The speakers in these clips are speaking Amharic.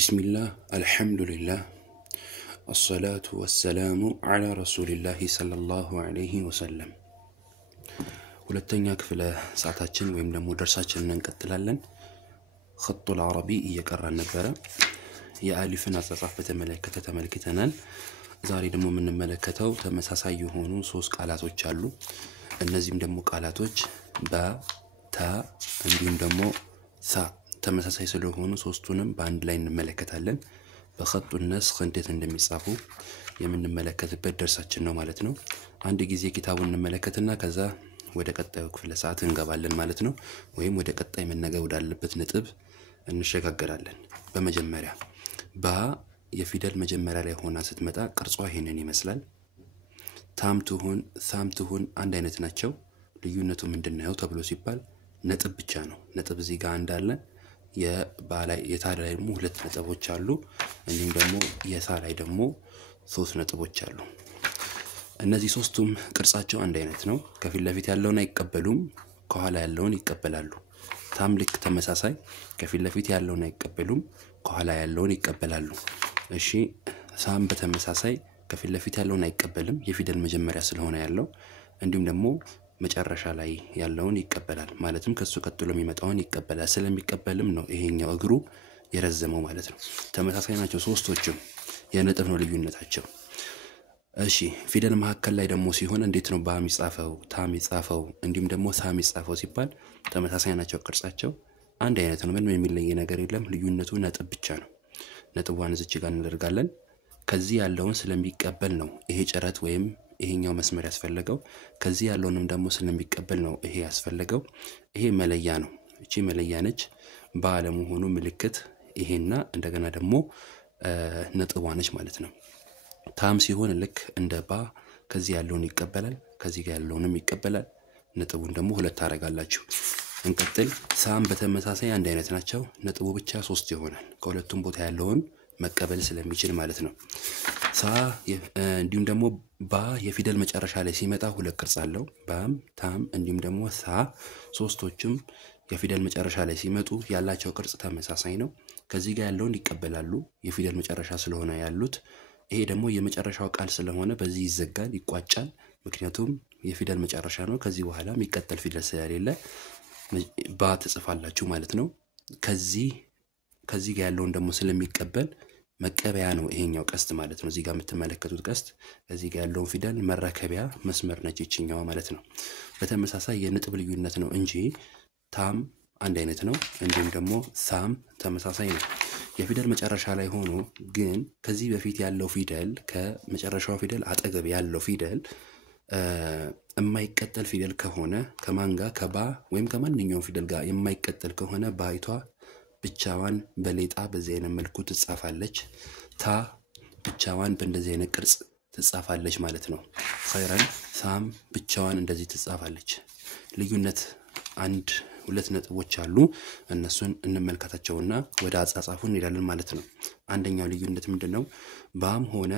بسم الله الحمد لله الصلاة والسلام على رسول الله صلى الله عليه وسلم ሁለተኛ ክፍለ ሰዓታችን ወይም ደግሞ ደርሳችንን እንቀጥላለን خط العربي እየቀራን ነበር የአሊፍን አጻጻፍ በተመለከተ ተመልክተናል ዛሬ ደግሞ የምንመለከተው ተመሳሳይ የሆኑ ሶስት ቃላቶች አሉ እነዚህም ደግሞ ቃላቶች ባ ታ እንዲሁም ደግሞ ሳ ተመሳሳይ ስለሆኑ ሶስቱንም በአንድ ላይ እንመለከታለን በخط النسخ እንዴት እንደሚጻፉ የምንመለከትበት ደርሳችን ነው ማለት ነው አንድ ጊዜ ኪታቡን እንመለከትና ከዛ ወደ ቀጣዩ ክፍለ ሰዓት እንገባለን ማለት ነው ወይም ወደ ቀጣይ መነገር ወዳለበት ነጥብ እንሸጋገራለን በመጀመሪያ ባ የፊደል መጀመሪያ ላይ ሆና ስትመጣ ቅርጿ ይሄንን ይመስላል ታም ትሁን አንድ አይነት ናቸው ልዩነቱ ምንድነው ተብሎ ሲባል ነጥብ ብቻ ነው ነጥብ እዚህ ጋር እንዳለ የባላይ የታላይ ደግሞ ሁለት ነጥቦች አሉ እንዲሁም ደግሞ የሳላይ ደግሞ ሶስት ነጥቦች አሉ እነዚህ ሶስቱም ቅርጻቸው አንድ አይነት ነው ከፊት ለፊት ያለውን አይቀበሉም ከኋላ ያለውን ይቀበላሉ ታም ልክ ተመሳሳይ ከፊት ለፊት ያለውን አይቀበሉም ከኋላ ያለውን ይቀበላሉ እሺ ሳም በተመሳሳይ ከፊት ለፊት ያለውን አይቀበልም የፊደል መጀመሪያ ስለሆነ ያለው እንዲሁም ደግሞ መጨረሻ ላይ ያለውን ይቀበላል ማለትም ከሱ ቀጥሎ የሚመጣውን ይቀበላል ስለሚቀበልም ነው ይሄኛው እግሩ የረዘመው ማለት ነው ተመሳሳይ ናቸው ሶስቶቹም የነጥብ ነው ልዩነታቸው እሺ ፊደል መሐከል ላይ ደግሞ ሲሆን እንዴት ነው ባም ይጻፈው ታም ይጻፈው እንዲሁም ደግሞ ሳም ይጻፈው ሲባል ተመሳሳይ ናቸው ቅርጻቸው አንድ አይነት ነው ምንም የሚለይ ነገር የለም ልዩነቱ ነጥብ ብቻ ነው ነጥቧን እዚህ ጋር እናደርጋለን ከዚህ ያለውን ስለሚቀበል ነው ይሄ ጨረት ወይም ይሄኛው መስመር ያስፈልገው ከዚህ ያለውንም ደግሞ ስለሚቀበል ነው ይሄ ያስፈልገው ይሄ መለያ ነው እቺ መለያ ነች ባለሙ ሆኖ ምልክት ይሄና እንደገና ደግሞ ነጥቧ ነች ማለት ነው ታም ሲሆን ልክ እንደ ባ ከዚህ ያለውን ይቀበላል ከዚህ ጋር ያለውንም ይቀበላል ነጥቡን ደግሞ ሁለት አረጋላችሁ እንቀጥል ሳም በተመሳሳይ አንድ አይነት ናቸው ነጥቡ ብቻ 3 ይሆናል ከሁለቱም ቦታ ያለውን መቀበል ስለሚችል ማለት ነው ሳ እንዲሁም ደግሞ ባ የፊደል መጨረሻ ላይ ሲመጣ ሁለት ቅርጽ አለው ባም ታም እንዲሁም ደግሞ ሳ ሶስቶችም የፊደል መጨረሻ ላይ ሲመጡ ያላቸው ቅርጽ ተመሳሳይ ነው ከዚህ ጋር ያለውን ይቀበላሉ የፊደል መጨረሻ ስለሆነ ያሉት ይሄ ደግሞ የመጨረሻው ቃል ስለሆነ በዚህ ይዘጋል ይቋጫል ምክንያቱም የፊደል መጨረሻ ነው ከዚህ በኋላ የሚቀጥል ፊደል ስለሌለ ባ ተጽፋላችሁ ማለት ነው ከዚህ ጋር ያለውን ደግሞ ስለሚቀበል መቀበያ ነው ይሄኛው ቀስት ማለት ነው እዚህ ጋር የምትመለከቱት ቀስት እዚህ ጋር ያለውን ፊደል መረከቢያ መስመር ነች እቺኛው ማለት ነው በተመሳሳይ የነጥብ ልዩነት ነው እንጂ ታም አንድ አይነት ነው እንዲሁም ደግሞ ሳም ተመሳሳይ ነው የፊደል መጨረሻ ላይ ሆኖ ግን ከዚህ በፊት ያለው ፊደል ከመጨረሻው ፊደል አጠገብ ያለው ፊደል የማይቀጠል ፊደል ከሆነ ከማንጋ ከባ ወይም ከማንኛውም ፊደል ጋር የማይቀጠል ከሆነ ባይቷ ብቻዋን በሌጣ በዚህ አይነት መልኩ ትጻፋለች ታ ብቻዋን በእንደዚህ አይነት ቅርጽ ትጻፋለች ማለት ነው ኸይራን ሳም ብቻዋን እንደዚህ ትጻፋለች ልዩነት አንድ ሁለት ነጥቦች አሉ እነሱን እንመልከታቸውና ወደ አጻጻፉ እንሄዳለን ማለት ነው አንደኛው ልዩነት ምንድነው ባም ሆነ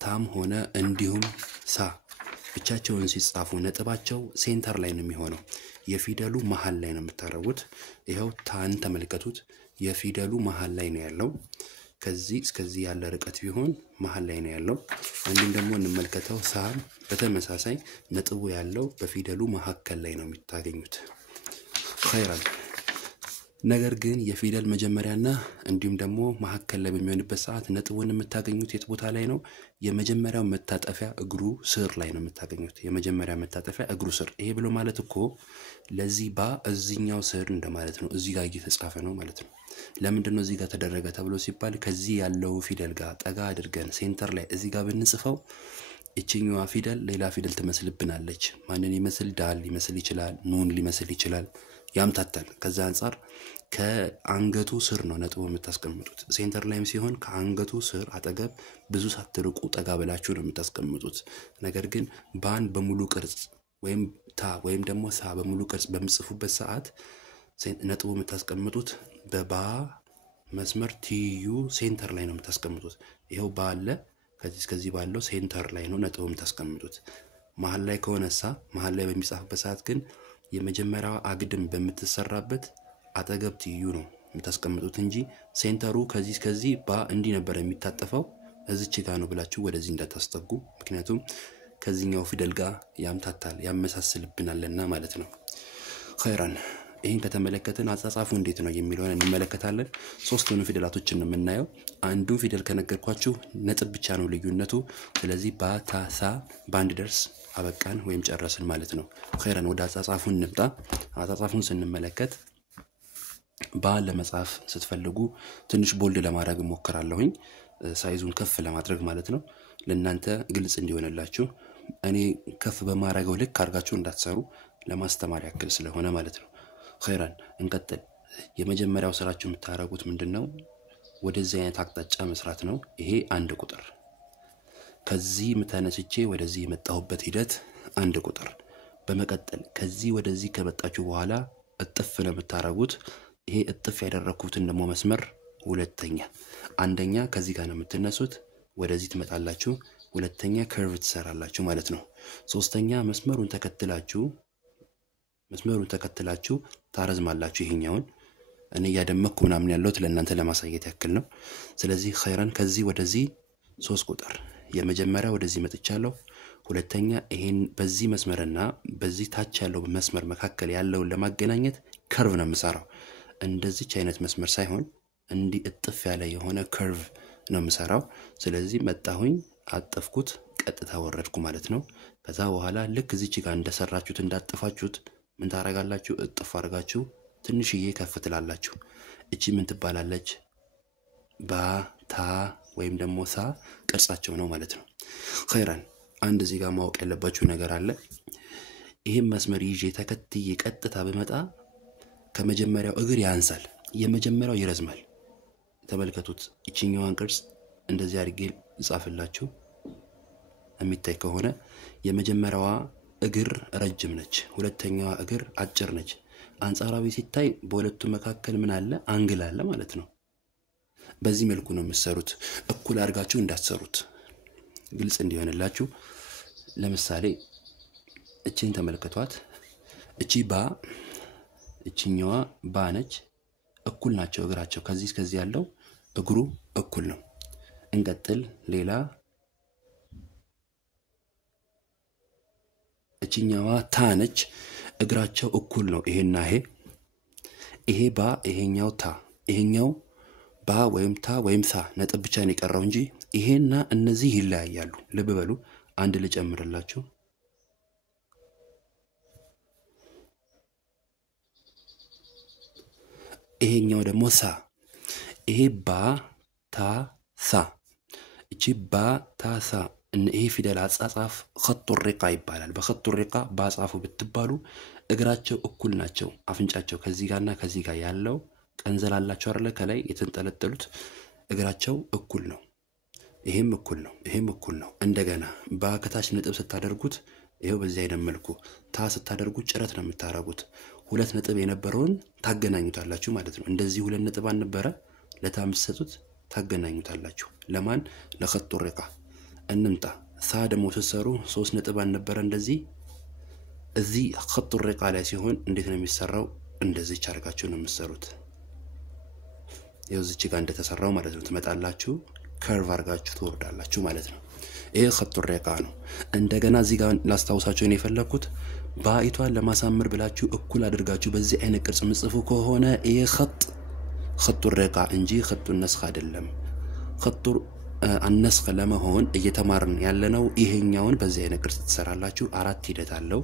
ታም ሆነ እንዲሁም ሳ ብቻቸውን ሲጻፉ ነጥባቸው ሴንተር ላይ ነው የሚሆነው የፊደሉ መሃል ላይ ነው የምታረጉት ይሄው ታን ተመልከቱት የፊደሉ መሃል ላይ ነው ያለው ከዚህ እስከዚህ ያለ ርቀት ቢሆን መሃል ላይ ነው ያለው እንዲሁም ደግሞ እንመልከተው ሳም በተመሳሳይ ነጥቡ ያለው በፊደሉ መሐከል ላይ ነው የምታገኙት ኸይራን ነገር ግን የፊደል መጀመሪያና እንዲሁም ደግሞ መሐከል ላይ በሚሆንበት ሰዓት ነጥቡን የምታገኙት የት ቦታ ላይ ነው የመጀመሪያው መታጠፊያ እግሩ ስር ላይ ነው የምታገኙት የመጀመሪያ መታጠፊያ እግሩ ስር ይሄ ብሎ ማለት እኮ ለዚህ ባ እዚህኛው ስር እንደማለት ነው እዚህ ጋር እየተጻፈ ነው ማለት ነው ለምንድነው እዚህ ጋር ተደረገ ተብሎ ሲባል ከዚህ ያለው ፊደል ጋር ጠጋ አድርገን ሴንተር ላይ እዚህ ጋር ብንጽፈው እቺኛዋ ፊደል ሌላ ፊደል ትመስልብናለች ማንን ይመስል ዳል ሊመስል ይችላል ኑን ሊመስል ይችላል ያምታታል ከዛ አንፃር ከአንገቱ ስር ነው ነጥቡ የምታስቀምጡት ሴንተር ላይም ሲሆን ከአንገቱ ስር አጠገብ ብዙ ሳትርቁ ጠጋ ብላችሁ ነው የምታስቀምጡት ነገር ግን ባን በሙሉ ቅርጽ ወይም ታ ወይም ደግሞ ሳ በሙሉ ቅርጽ በምጽፉበት ሰዓት ነጥቡ የምታስቀምጡት በባ መስመር ቲዩ ሴንተር ላይ ነው የምታስቀምጡት ይሄው ባለ ከዚህ ባለው ሴንተር ላይ ነው ነጥቡ የምታስቀምጡት መሃል ላይ ከሆነሳ መሃል ላይ በሚጻፍበት ሰዓት ግን የመጀመሪያው አግድም በመተሰራበት አጠገብ ቲዩ ነው የምታስቀምጡት እንጂ ሴንተሩ ከዚህ ባ እንዲ ነበር የሚታጠፈው እዚች ጋር ነው ብላችሁ ወደዚህ እንዳታስጠጉ ምክንያቱም ከዚህኛው ፊደል ጋር ያምታታል ያመሳስልብናልና ማለት ነው ኸይራን ይሄን ከተመለከተን አጻጻፉ እንዴት ነው የሚለውን እንመለከታለን ሶስቱን ፊደላቶችን ነው የምናየው አንዱ ፊደል ከነገርኳችሁ ነጥብ ብቻ ነው ልዩነቱ ስለዚህ ባ ታ ሳ ባንድ ደርስ አበቃን ወይም ጨረስን ማለት ነው ኸይራን ወደ አጻጻፉ እንምጣ አጻጻፉን ስንመለከት ባ ለመጻፍ ስትፈልጉ ትንሽ ቦልድ ለማድረግ ሞክራለሁኝ ሳይዙን ከፍ ለማድረግ ማለት ነው ለእናንተ ግልጽ እንዲሆንላችሁ እኔ ከፍ በማድረገው ልክ አርጋችሁ እንዳትሰሩ ለማስተማር ያክል ስለሆነ ማለት ነው ኸይራን እንቀጥል የመጀመሪያው ስራችሁ የምታረጉት ምንድነው ወደዚህ አይነት አቅጣጫ መስራት ነው ይሄ አንድ ቁጥር ከዚህ መተነስቼ ወደዚህ የመጣሁበት ሂደት አንድ ቁጥር በመቀጠል ከዚህ ወደዚህ ከመጣችሁ በኋላ እጥፍ ለምታረጉት ይሄ እጥፍ ያደረኩትን ደሞ መስመር ሁለተኛ አንደኛ ከዚህ ጋር ነው የምትነሱት ወደዚህ ትመጣላችሁ ሁለተኛ ከርቭ ትሰራላችሁ ማለት ነው ሶስተኛ መስመሩን ተከትላችሁ ታረዝማላችሁ ይሄኛውን እኔ ያደመኩ ምናምን ያለውት ለእናንተ ለማሳየት ያክል ነው ስለዚህ ኸይራን ከዚህ ወደዚህ 3 ቁጥር የመጀመሪያ ወደዚህ መጥቻለሁ ሁለተኛ ይሄን በዚህ መስመርና በዚህ ታች ያለው መስመር መካከል ያለውን ለማገናኘት ከርቭ ነው የምሰራው እንደዚህ አይነት መስመር ሳይሆን እንዲ እጥፍ ያለ የሆነ ከርቭ ነው የምሰራው ስለዚህ መጣሁኝ አጥፍኩት ቀጥታ ወረድኩ ማለት ነው ከዛ በኋላ ልክ እዚች ጋር እንደሰራችሁት እንዳጥፋችሁት ምን ታረጋላችሁ እጥፍ አርጋችሁ ትንሽዬ ከፍ ትላላችሁ እቺ ምን ትባላለች ባ ታ ወይም ደሞ ሳ ቅርጻቸው ነው ማለት ነው ኸይራን አንድ እዚህ ጋር ማወቅ ያለባችሁ ነገር አለ ይሄን መስመር ይዤ ተከትዬ ቀጥታ በመጣ ከመጀመሪያው እግር ያንሳል የመጀመሪያው ይረዝማል ተመልከቱት እቺኛዋን ቅርጽ እንደዚህ አድርጌ ጻፍላችሁ የሚታይ ከሆነ የመጀመሪያዋ እግር ረጅም ነች ሁለተኛዋ እግር አጭር ነች አንጻራዊ ሲታይ በሁለቱ መካከል ምን አለ አንግል አለ ማለት ነው በዚህ መልኩ ነው የምትሰሩት እኩል አድርጋችሁ እንዳትሰሩት ግልጽ እንዲሆንላችሁ ለምሳሌ እቺን ተመልከቷት እቺ ባ እቺኛዋ ባ ነች እኩል ናቸው እግራቸው ከዚህ እስከዚህ ያለው እግሩ እኩል ነው እንቀጥል ሌላ እቺኛዋ ታ ነች እግራቸው እኩል ነው ይሄና ይሄ ባ ይሄኛው ታ ይሄኛው ባ ወይም ታ ወይም ሳ ነጥብ ብቻ ነው የቀረው እንጂ ይሄና እነዚህ ይለያያሉ ልብ በሉ አንድ ልጨምርላችሁ ይሄኛው ደግሞ ሳ ይሄ ባ ታ ሳ እቺ ባ ታ ሳ ይሄ ፊደል አጻጻፍ خط الرقة ይባላል በخط الرقة ባጻፉ ብትባሉ እግራቸው እኩል ናቸው አፍንጫቸው ከዚህ ጋርና ከዚህ ጋር ያለው ቀንዘላላቸው አይደለ ከላይ የተንጠለጠሉት እግራቸው እኩል ነው ይሄም እኩል ነው እንደገና ባ ከታች ነጥብ ስታደርጉት ይሄው በዚህ አይነት መልኩ ታ ስታደርጉት ጭረት ነው የምታረጉት ሁለት ነጥብ የነበረውን ታገናኙታላችሁ ማለት ነው እንደዚህ ሁለት ነጥብ አንነበረ ለታም ሰጡት ታገናኙታላችሁ ለማን ለخط الرقة እንምጣ ሳ ደሞ ተሰሩ 3 ነጥብ አንነበረ እንደዚህ እዚህ خط الرقة ላይ ሲሆን እንዴት ነው የሚሰራው እንደዚህ ቻርጋችሁ ነው የምትሰሩት ይኸው እዚህ ጋር እንደተሰራው ማለት ነው ትመጣላችሁ ከርቭ አርጋችሁ ትወርዳላችሁ ማለት ነው ይሄ خط الرقة ነው እንደገና እዚህ ጋር ላስታውሳችሁ ነው የፈለኩት ባይቷን ለማሳመር ብላችሁ እኩል አድርጋችሁ በዚህ አይነት ቅርጽ ምጽፉ ከሆነ ይሄ خط الرقة እንጂ خط النسخ አይደለም خط النسخ ለመሆን እየተማርን ያለነው ይሄኛውን በዚህ አይነት ቅርጽ ተሰራላችሁ አራት ሂደት አለው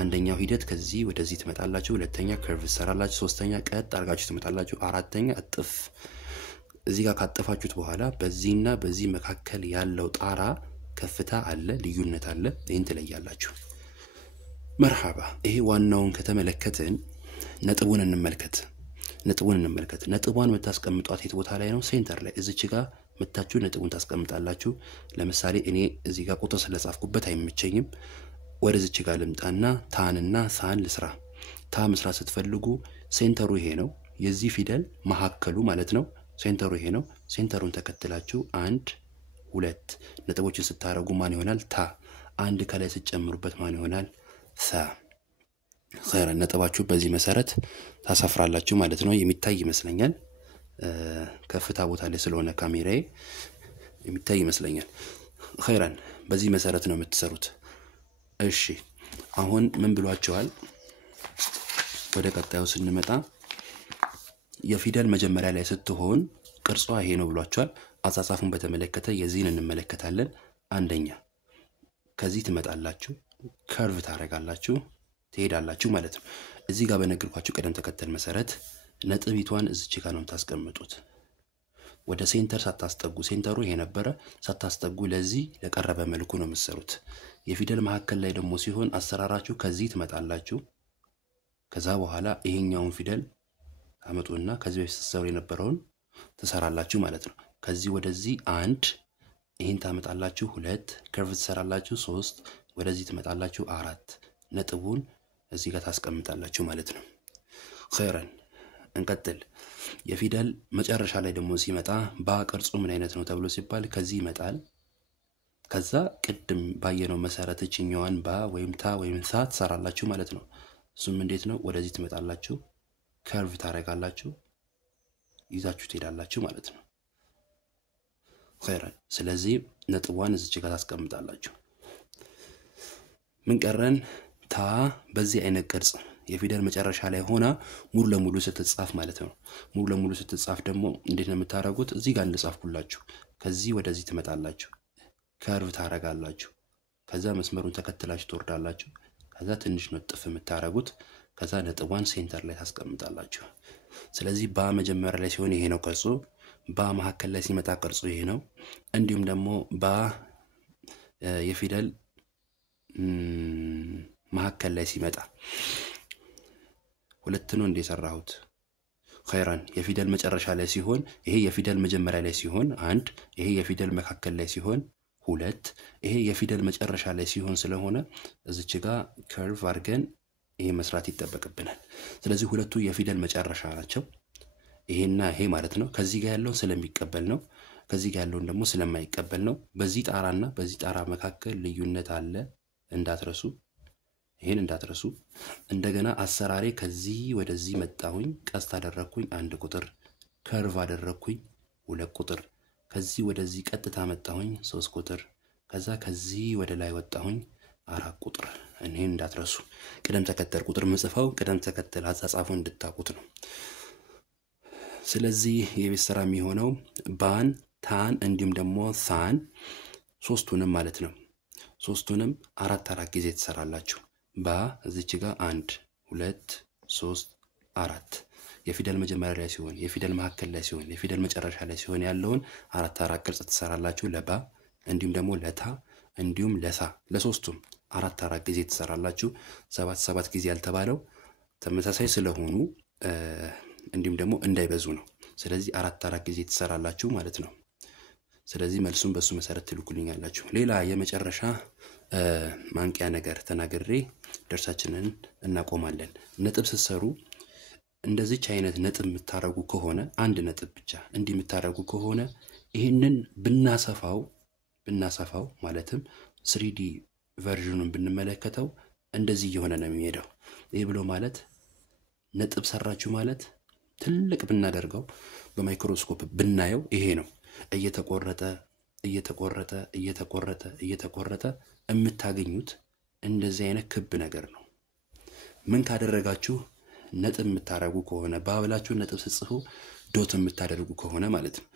አንደኛው ሂደት ከዚህ ወደዚህ ትመጣላችሁ ሁለተኛ ከርቭ ተሰራላችሁ ሶስተኛ ቀጥ አርጋችሁ ትመጣላችሁ አራተኛ እጥፍ እዚህ ጋር ካጠፋችሁት በኋላ በዚህና በዚህ መካከል ያለው ጣራ ከፍታ አለ ልዩነት አለ ይሄን ትለያላችሁ መርሐባ ይሄ ዋናውን ከተመለከትን ነጥቡን እንመልከት ነጥቧን መታስቀምጧት የት ቦታ ላይ ነው ሴንተር ላይ እዚች ጋር መታችሁ ነጥቡን ታስቀምጣላችሁ ለምሳሌ እኔ እዚህ ጋር ቁጥር ስለጻፍኩበት አይመቸኝም ወደዚች ጋር ልምጣና ታንና ሳን ልስራ ታ መስራት ስትፈልጉ ሴንተሩ ይሄ ነው የዚህ ፊደል መሐከሉ ማለት ነው ሴንተሩ ይሄ ነው ሴንተሩን ተከትላችሁ 1 2 ነጥቦችን ስታረጉ ማን ይሆናል ታ አንድ ከላይ ሲጨምሩበት ማን ይሆናል ሳ خيرا ነጥባችሁ በዚህ መሰረት ታሰፍራላችሁ ማለት ነው የሚታይ ይመስለኛል ከፍታ ቦታ ላይ ስለሆነ ካሜራዬ የሚታይ ይመስለኛል خيرا በዚህ መሰረት ነው የምትሰሩት እሺ አሁን ምን ብሏቸዋል ወደ ቀጣዩ ስንመጣ የፊደል መጀመሪያ ላይ ስትሆን ቅርጿ ይሄ ነው ብሏቸዋል አጻጻፉን በተመለከተ የዚህን እንመለከታለን አንደኛ ከዚህ ትመጣላችሁ ከርቭ ታረጋላችሁ ትሄዳላችሁ ማለት ነው እዚህ ጋር በነገርኳችሁ ቀደም ተከተል መሰረት ነጥቢቷን እዚች ጋር ነው ታስቀምጡት ወደ ሴንተር ሳታስጠጉ ሴንተሩ ይሄ ነበር ሳታስጠጉ ለዚህ ለቀረበ መልኩ ነው የምትሰሩት የፊደል መሐከል ላይ ደግሞ ሲሆን አሰራራችሁ ከዚህ ትመጣላችሁ ከዛ በኋላ ይሄኛውን ፊደል አመጡና ከዚህ በፊት ተሰሩ የነበረውን ተሰራላችሁ ማለት ነው ከዚህ ወደዚህ አንድ ይሄን ታመጣላችሁ ሁለት ከርቭ ተሰራላችሁ 3 ወደዚህ ትመጣላችሁ 4 ነጥቡን እዚህ ጋር ታስቀምጣላችሁ ማለት ነው خيرا እንቀጥል የፊደል መጨረሻ ላይ ደግሞ ሲመጣ ባቅርጹ ምን አይነት ነው ተብሎ ሲባል ከዚህ ይመጣል ከዛ ቅድም ባየነው መሰረት እቺኛዋን ባ ወይም ታ ወይም ሳ ተሰራላችሁ ማለት ነው እሱም እንዴት ነው ወደዚህ ትመጣላችሁ ከርቭ ታረጋላችሁ ይዛችሁ ትሄዳላችሁ ማለት ነው خيرا ስለዚህ ነጥቧን እዚህ ጋር ታስቀምጣላችሁ ምን ቀረን ታ በዚህ አይነት ቅርጽ የፊደል መጨረሻ ላይ ሆና ሙሉ ለሙሉ ስትጻፍ ማለት ነው ሙሉ ለሙሉ ስትጻፍ ደግሞ እንዴት ነው የምታረጉት እዚህ ጋር እንደጻፍኩላችሁ ከዚህ ወደዚህ ትመጣላችሁ ከርቭ ታረጋላችሁ ከዛ መስመሩን ተከትላችሁ ትወርዳላችሁ ከዛ ትንሽ ነው ጥፍ የምታረጉት ከዛ ነጥቧን ሴንተር ላይ ታስቀምጣላችሁ ስለዚህ ባ መጀመሪያ ላይ ሲሆን ይሄ ነው ቅርጹ ባ መሐከል ላይ ሲመጣ ቅርጹ ይሄ ነው እንዲሁም ደግሞ ባ የፊደል መሐከል ላይ ሲመጣ ሁለት ነው እንደሰራሁት خيرا የፊደል መጨረሻ ላይ ሲሆን ይሄ የፊደል መጀመሪያ ላይ ሲሆን አንድ ይሄ የፊደል መሐከል ላይ ሲሆን ሁለት ይሄ የፊደል መጨረሻ ላይ ሲሆን ስለሆነ እዚች ጋር ከርቭ አድርገን ይሄ መስራት ይተበቀብናል ስለዚህ ሁለቱ የፊደል መጨረሻ ናቸው ይሄና ይሄ ማለት ነው ከዚህ ጋር ያለው ስለሚቀበል ነው ከዚህ ጋር ያለው ደግሞ ስለማይቀበል ነው በዚህ ጣራና በዚህ ጣራ መካከል ልዩነት አለ እንዳትረሱ ይሄን እንዳትረሱ እንደገና አሰራሬ ከዚህ ወደዚህ መጣሁኝ ቀስት አደረኩኝ አንድ ቁጥር ከርቭ አደረኩኝ ሁለት ቁጥር ከዚህ ወደዚህ ቀጥታ መጣሁኝ 3 ቁጥር ከዛ ከዚህ ወደ ላይ ወጣሁኝ 4 ቁጥር እኔን እንዳትረሱ ቀደም ተከተል ቁጥር መጽፈው ቀደም ተከተል አጻጻፉን እንድታቁት ነው ስለዚህ የቤት ስራ የሚሆነው ባን ታን እንዲሁም ደግሞ ሳን ሶስቱንም ማለት ነው ሶስቱንም አራት ጊዜ ተሰራላችሁ ባ እዚች ጋር 1 2 3 4 የፊደል መጀመሪያ ላይ ሲሆን የፊደል መሐከል ላይ ሲሆን የፊደል መጨረሻ ላይ ሲሆን ያለውን አራት ቅርጽ ተሰራላችሁ ለባ እንዲሁም ደግሞ ለታ እንዲሁም ለሳ ለሶስቱም አራት ጊዜ ተሰራላችሁ 7 ጊዜ ያልተባለው ተመሳሳይ ስለሆኑ እንዲሁም ደግሞ እንዳይበዙ ነው ስለዚህ አራት ጊዜ ተሰራላችሁ ማለት ነው ስለዚህ መልሱን በሱ መሰረት ትልኩልኛላችሁ ሌላ የመጨረሻ ማንቂያ ነገር ተናግሬ ደርሳችንን እናቆማለን ነጥብ ሲሰሩ እንደዚህ አይነት ነጥብ የምታረጉ ከሆነ አንድ ነጥብ ብቻ እንዲህ የምታረጉ ከሆነ ይሄንን ብናሰፋው ማለትም 3D ቨርዥኑን ብንመለከተው እንደዚህ የሆነ ነው የሚሄደው ይሄ ብሎ ማለት ነጥብ ሰራችሁ ማለት ትልቅ ብናደርገው በማይክሮስኮፕ ብናየው ይሄ ነው እየተቆረጠ የምታገኙት እንደዚህ አይነት ክብ ነገር ነው ምን ካደረጋችሁ ነጥብ የምታረጉ ከሆነ ባብላችሁ ነጥብ ጽፉ ዶት የምታደርጉ ከሆነ ማለት ነው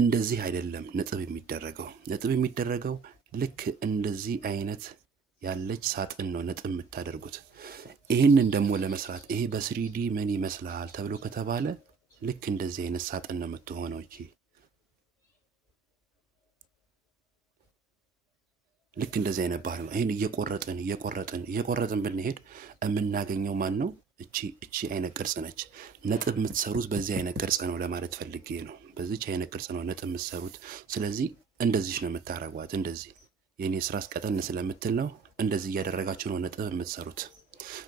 እንደዚህ አይደለም ነጥብ የሚደረገው ልክ እንደዚህ አይነት ያለች ሳጥን ነው ነጥብ የምታደርጉት ይሄንን ደግሞ ለመስራት ይሄ በ3D ምን ይመስላል ተብሎ ከተባለ ልክ እንደዚህ አይነት ሳጥን ነው የምትሆነው እቺ ልክ እንደዚህ አይነት ባህል ነው ይሄን እየቆረጥን ብንሄድ የምናገኘው ማን ነው እቺ አይነት ቅርጽ ነች ነጥብ የምትሰሩት በዚህ አይነት ቅርጽ ነው ለማለት ፈልጌ ነው በዚህ አይነት ቅርጽ ነው ነጥብ የምትሰሩት ስለዚህ እንደዚህ ነው የምታረጓት እንደዚህ የኔ ስራስ ቀጠን ስለምትል ነው እንደዚህ ያደረጋችሁ ነው ነጥብ የምትሰሩት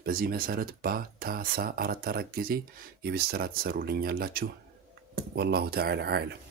በዚህ መሰረት ባ ታ ሳ አራት ጊዜ የቤት ስራ ተሰሩልኛላችሁ والله تعالى عالم